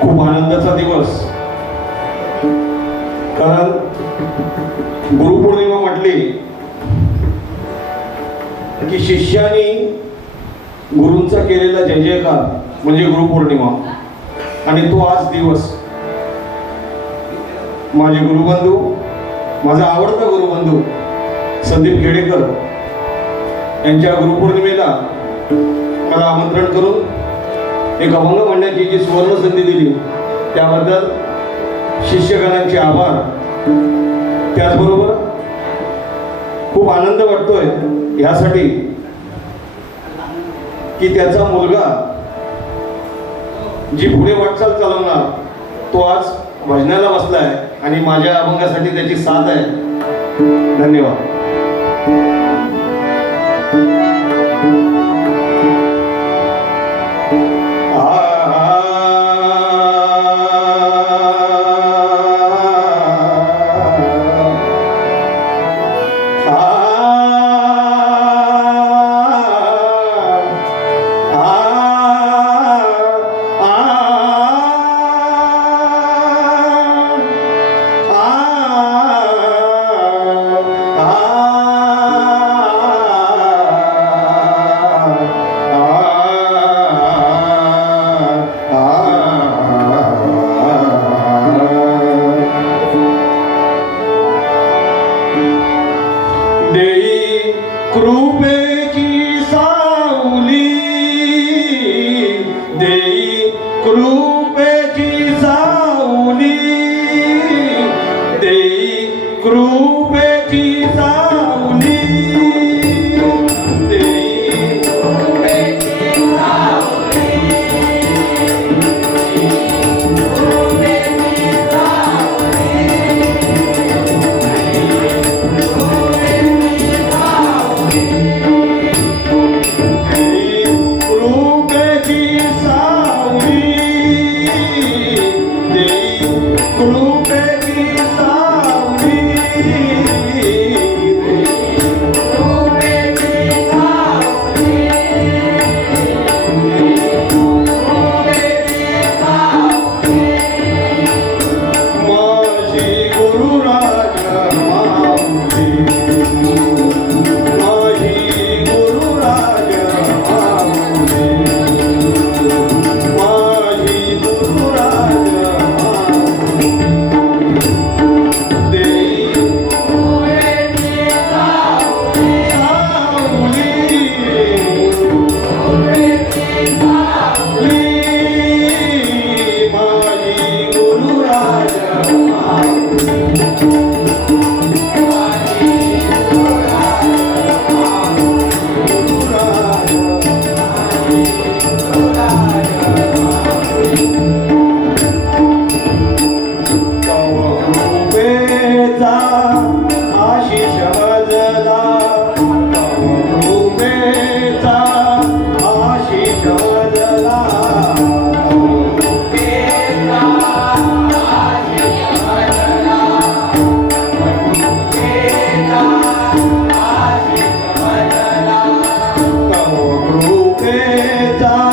खूप आनंदाचा दिवस. कारण गुरुपौर्णिमा म्हटली की शिष्यानी गुरूंचा केलेला जय जयकार म्हणजे गुरुपौर्णिमा. आणि तो आज दिवस. माझे गुरुबंधू माझा आवडता गुरुबंधू संदीप खेडेकर यांच्या गुरुपौर्णिमेला मला आमंत्रण करून एक अभंग म्हणण्याची जी सुवर्ण संधी दिली त्याबद्दल शिष्यगणांचे आभार. त्याचबरोबर खूप आनंद वाटतोय ह्यासाठी की त्याचा मुलगा जी पुढे वाटचाल चालवणार तो आज भजनाला बसलाय आणि माझ्या अभंगासाठी त्याची साथ आहे. धन्यवाद. যা